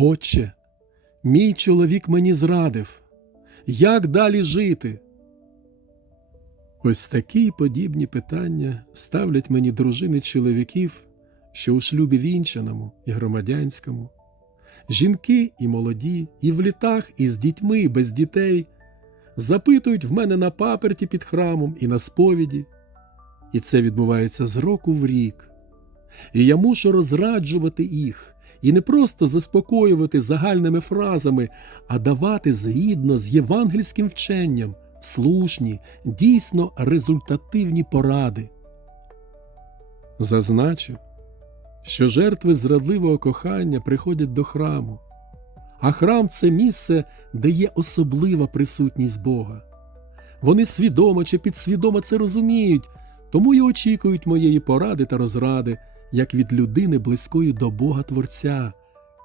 Отче, мій чоловік мені зрадив. Як далі жити? Ось такі подібні питання ставлять мені дружини чоловіків, що у шлюбі вінчаному і громадянському, жінки і молоді, і в літах, і з дітьми, і без дітей, запитують в мене на паперті під храмом і на сповіді. І це відбувається з року в рік. І я мушу розраджувати їх і не просто заспокоювати загальними фразами, а давати згідно з євангельським вченням слушні, дійсно результативні поради. Зазначу, що жертви зрадливого кохання приходять до храму, а храм це місце, де є особлива присутність Бога. Вони свідомо чи підсвідомо це розуміють, тому й очікують моєї поради та розради, як від людини близької до Бога Творця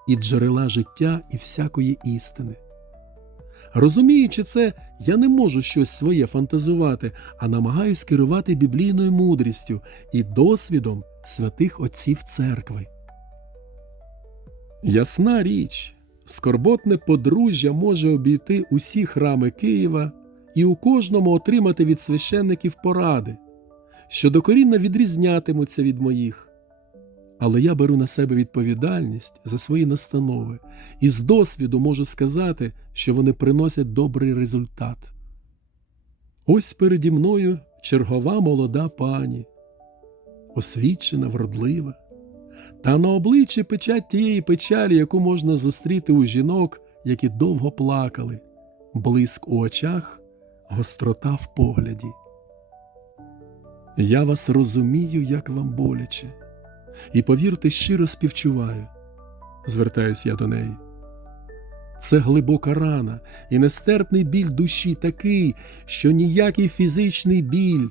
і джерела життя і всякої істини. Розуміючи це, я не можу щось своє фантазувати, а намагаюсь керувати біблійною мудрістю і досвідом святих отців церкви. Ясна річ, скорботне подружжя може обійти усі храми Києва і у кожному отримати від священників поради, що докорінно відрізнятимуться від моїх. Але я беру на себе відповідальність за свої настанови і з досвіду можу сказати, що вони приносять добрий результат. Ось переді мною чергова молода пані, освічена, вродлива, та на обличчі печать тієї печалі, яку можна зустріти у жінок, які довго плакали, блиск у очах, гострота в погляді. Я вас розумію, як вам боляче, і повірте, щиро співчуваю, звертаюсь я до неї. Це глибока рана і нестерпний біль душі такий, що ніякий фізичний біль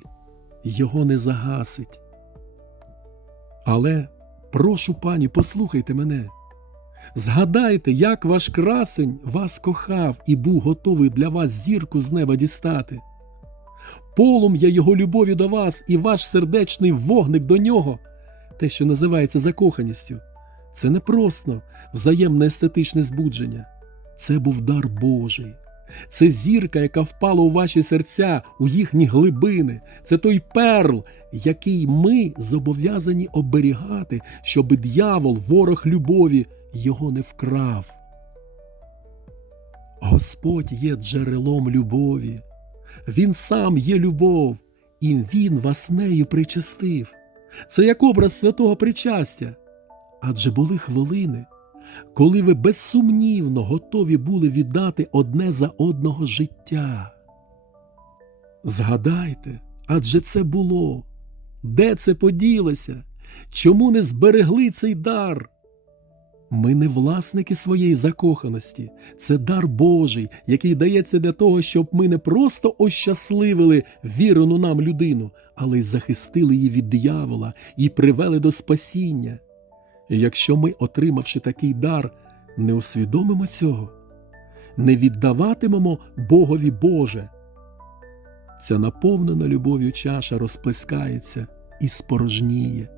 його не загасить. Але прошу пані, послухайте мене. Згадайте, як ваш красень вас кохав і був готовий для вас зірку з неба дістати. Полум'я його любові до вас і ваш сердечний вогник до нього, те, що називається закоханістю, це не просто взаємне естетичне збудження. Це був дар Божий. Це зірка, яка впала у ваші серця, у їхні глибини. Це той перл, який ми зобов'язані оберігати, щоб дьявол, ворог любові, його не вкрав. Господь є джерелом любові. Він сам є любов, і Він вас нею причастив. Це як образ святого причастя. Адже були хвилини, коли ви безсумнівно готові були віддати одне за одного життя. Згадайте, адже це було. Де це поділося? Чому не зберегли цей дар? Ми не власники своєї закоханості, це дар Божий, який дається для того, щоб ми не просто ощасливили вірену нам людину, але й захистили її від диявола і привели до спасіння. І якщо ми, отримавши такий дар, не усвідомимо цього, не віддаватимемо Богові Боже, ця наповнена любов'ю чаша розплескається і спорожніє.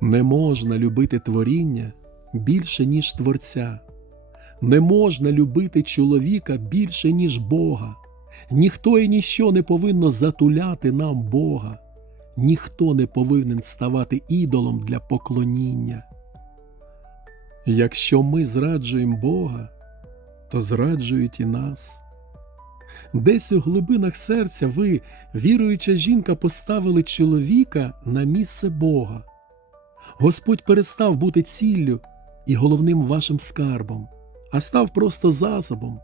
Не можна любити творіння більше, ніж Творця, не можна любити чоловіка більше, ніж Бога. Ніхто і ніщо не повинно затуляти нам Бога, ніхто не повинен ставати ідолом для поклоніння. Якщо ми зраджуємо Бога, то зраджують і нас. Десь у глибинах серця ви, віруюча жінка, поставили чоловіка на місце Бога. Господь перестав бути ціллю і головним вашим скарбом, а став просто засобом,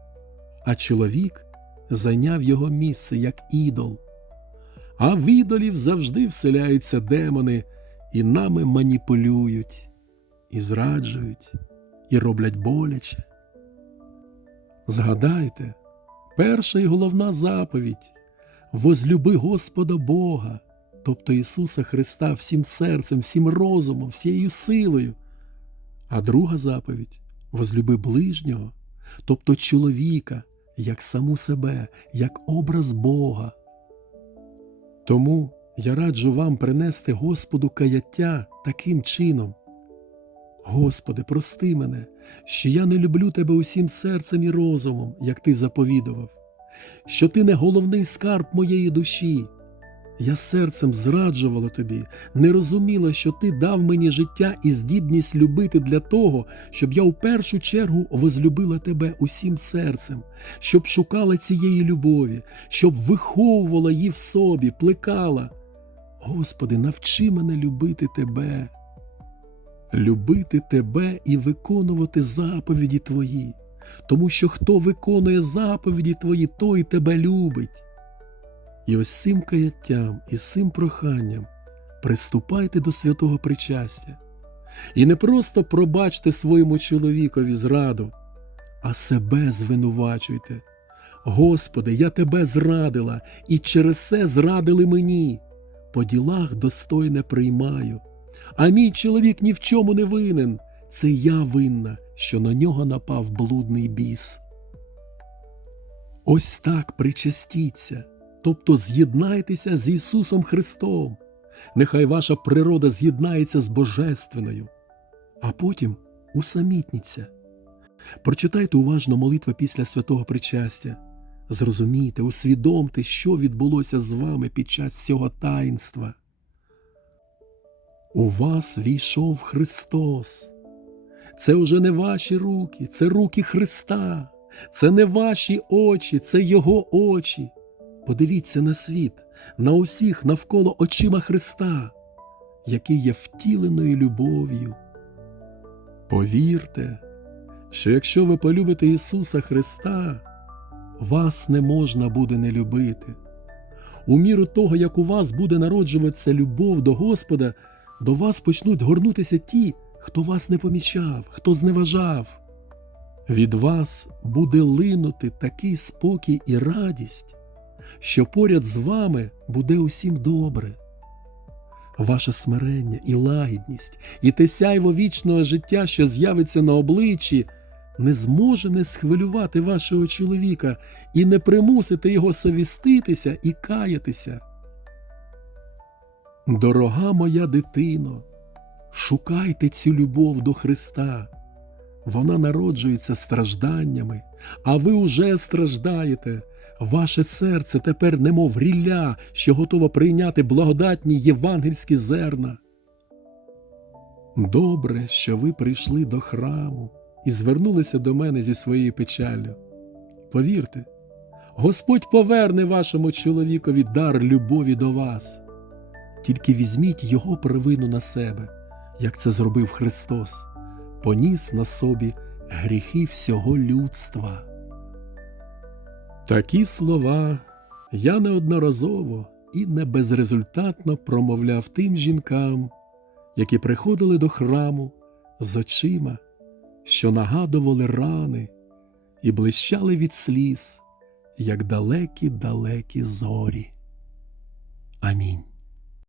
а чоловік зайняв його місце як ідол. А в ідолів завжди вселяються демони і нами маніпулюють, і зраджують, і роблять боляче. Згадайте, перша і головна заповідь возлюби Господа Бога тобто Ісуса Христа всім серцем, всім розумом, всією силою. А друга заповідь возлюби ближнього, тобто чоловіка, як саму себе, як образ Бога. Тому я раджу вам принести Господу каяття таким чином. Господи, прости мене, що я не люблю Тебе усім серцем і розумом, як Ти заповідував, що Ти не головний скарб моєї душі. Я серцем зраджувала тобі, не розуміла, що ти дав мені життя і здібність любити для того, щоб я у першу чергу возлюбила тебе усім серцем, щоб шукала цієї любові, щоб виховувала її в собі, плекала. Господи, навчи мене любити тебе, любити тебе і виконувати заповіді Твої, тому що хто виконує заповіді Твої, той тебе любить. І ось цим каяттям і цим проханням приступайте до святого причастя. І не просто пробачте своєму чоловікові зраду, а себе звинувачуйте. Господи, я тебе зрадила, і через це зрадили мені. По ділах достойне приймаю. А мій чоловік ні в чому не винен. Це я винна, що на нього напав блудний біс. Ось так причастіться тобто з'єднайтеся з Ісусом Христом. Нехай ваша природа з'єднається з Божественною, а потім усамітніться. Прочитайте уважно молитву після святого причастя. Зрозумійте, усвідомте, що відбулося з вами під час цього таїнства. У вас війшов Христос. Це вже не ваші руки, це руки Христа, це не ваші очі, це Його очі. Подивіться на світ, на усіх навколо очима Христа, який є втіленою любов'ю. Повірте, що якщо ви полюбите Ісуса Христа, вас не можна буде не любити. У міру того, як у вас буде народжуватися любов до Господа, до вас почнуть горнутися ті, хто вас не помічав, хто зневажав. Від вас буде линути такий спокій і радість що поряд з вами буде усім добре. Ваше смирення і лагідність, і те сяйво вічного життя, що з'явиться на обличчі, не зможе не схвилювати вашого чоловіка і не примусити його совіститися і каятися. Дорога моя дитино, шукайте цю любов до Христа. Вона народжується стражданнями, а ви уже страждаєте. Ваше серце тепер немов рілля, що готово прийняти благодатні євангельські зерна. Добре, що ви прийшли до храму і звернулися до мене зі своєю печаллю. Повірте, Господь поверне вашому чоловікові дар любові до вас, тільки візьміть Його провину на себе, як це зробив Христос, поніс на собі гріхи всього людства. Такі слова я неодноразово і не безрезультатно промовляв тим жінкам, які приходили до храму з очима, що нагадували рани і блищали від сліз, як далекі далекі зорі. Амінь.